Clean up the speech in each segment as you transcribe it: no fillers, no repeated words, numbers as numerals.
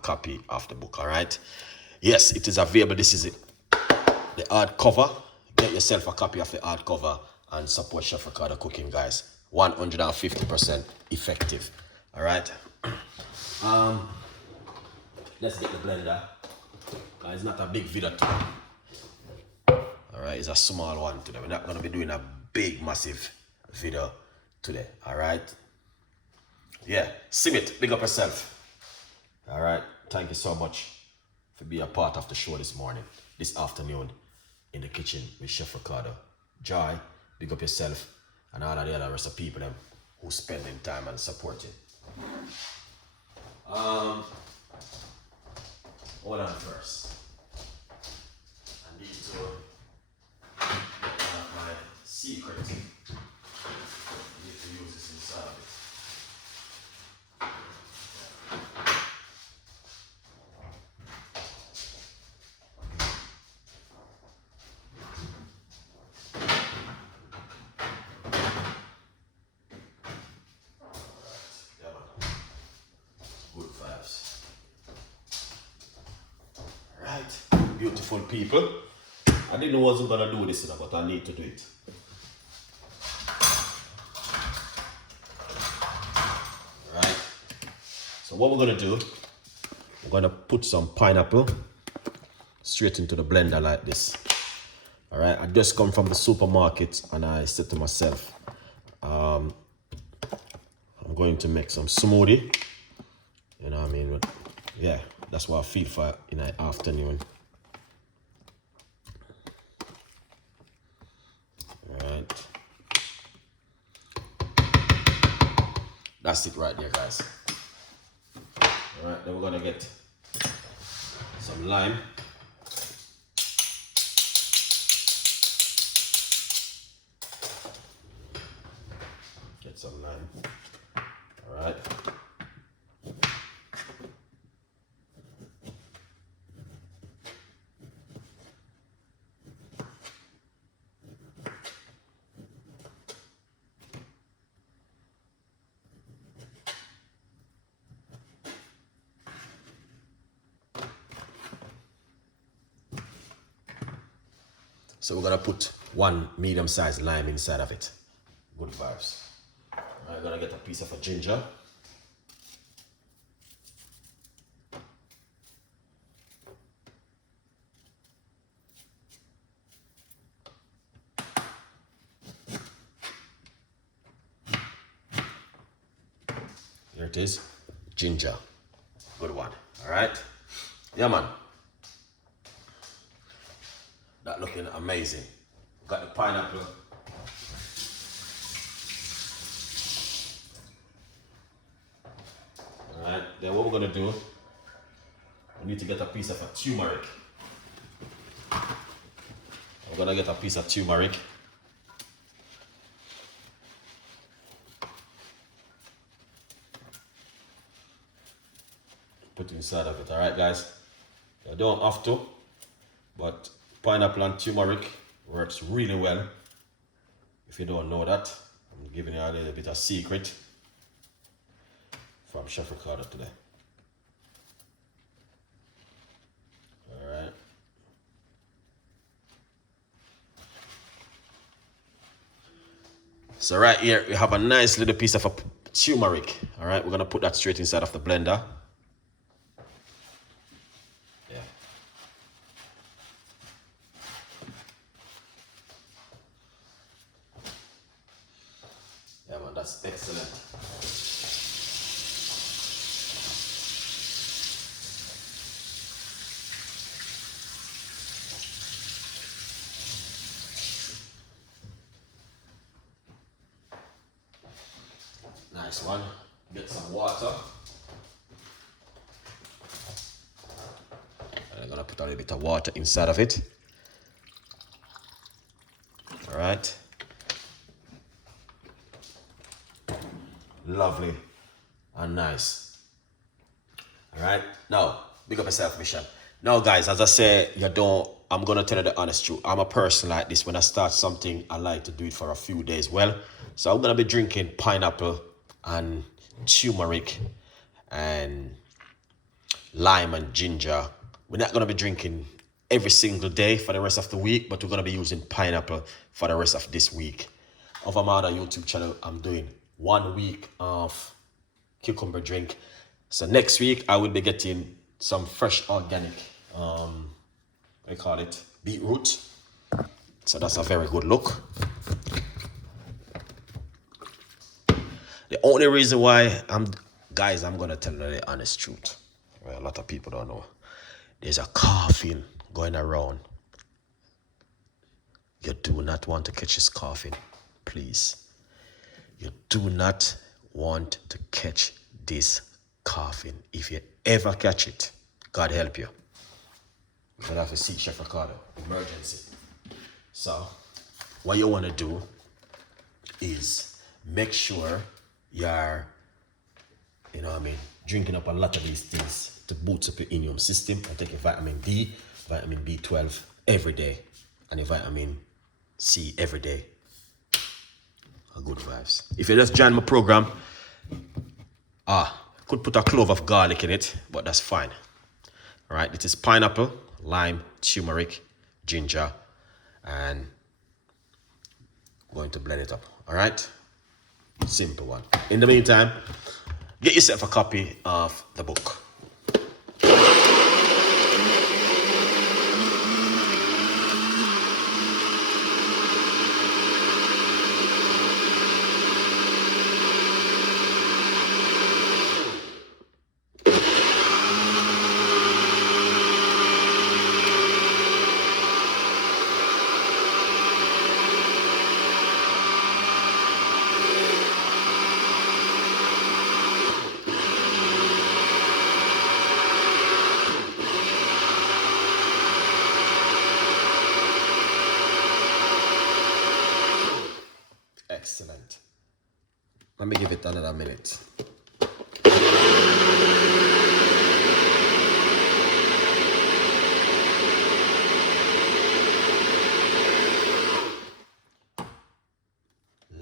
copy of the book. All right. Yes, it is available. This is it. The hardcover. Get yourself a copy of the hardcover and support Chef Ricardo cooking, guys. 150% effective. All right. Let's get the blender. It's not a big video today. All right, it's a small one today. We're not gonna be doing a big, massive video today. All right. Yeah, Simit, big up yourself. All right. Thank you so much for being a part of the show this afternoon, in the kitchen with Chef Ricardo. Joy, big up yourself, and all of the other rest of people them who spending time and supporting. Hold on first. I need to get my secret. I need to use this inside of it. Beautiful people. I didn't know I wasn't gonna do this, but I need to do it. Alright. So what we're gonna do, we're gonna put some pineapple straight into the blender like this. Alright, I just come from the supermarket and I said to myself, I'm going to make some smoothie. You know what I mean? But yeah, that's what I feel for in the afternoon. That's it right there, guys. All right, then we're gonna get some lime. Get some lime. All right. So we're gonna put one medium-sized lime inside of it. Good vibes. I'm gonna get a piece of a ginger. Here it is, ginger. Good one. All right. Yeah, man. That looking amazing. Got the pineapple. Alright, then what we're gonna do, we need to get a piece of a turmeric. We're gonna get a piece of turmeric. Put it inside of it, alright guys? You don't have to, but pineapple and turmeric works really well. If you don't know that, I'm giving you a little bit of secret from Chef Ricardo today. Alright. So right here, we have a nice little piece of a turmeric. Alright, we're gonna put that straight inside of the blender. Yeah, man, that's excellent. Nice one. Get some water. I'm gonna put a little bit of water inside of it. All right. Lovely and nice. All right. Now, big up yourself, Mission. Now, guys, as I say, I'm gonna tell you the honest truth. I'm a person like this. When I start something, I like to do it for a few days. Well, so I'm gonna be drinking pineapple and turmeric and lime and ginger. We're not going to be drinking every single day for the rest of the week, but we're going to be using pineapple for the rest of this week. Over my other YouTube channel, I'm doing 1 week of cucumber drink. So next week, I will be getting some fresh organic, what do you call it, beetroot. So that's a very good look. The only reason why I'm going to tell you the honest truth. Well, a lot of people don't know. There's a coughing going around. You do not want to catch this coughing, please. You do not want to catch this coughing. If you ever catch it, God help you. You're going to have to see Chef Ricardo. Emergency. So, what you want to do is make sure you're, drinking up a lot of these things to boost up your immune system and take your vitamin D, vitamin B12 every day, and your vitamin C every day. Good vibes. If you just join my program, could put a clove of garlic in it, but that's fine. All right, it is pineapple, lime, turmeric, ginger, and I'm going to blend it up. All right, simple one. In the meantime, get yourself a copy of the book. Excellent. Let me give it another minute.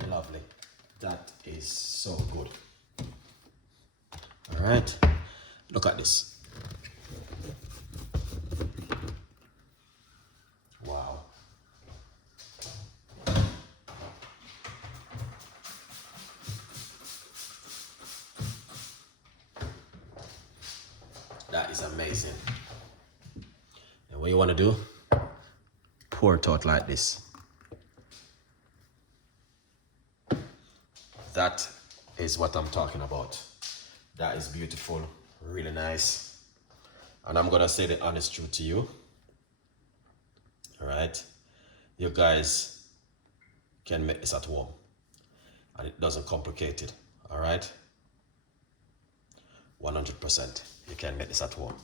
Lovely. That is so good. All right. Look at this. Wow. That is amazing. And what you want to do, pour it out like this. That is what I'm talking about. That is beautiful, really nice. And I'm gonna say the honest truth to you. All right, you guys can make this at home, and it doesn't complicate it. All right, 100%. You can make this at home,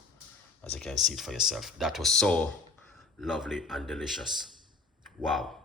as you can see it for yourself. That was so lovely and delicious. Wow.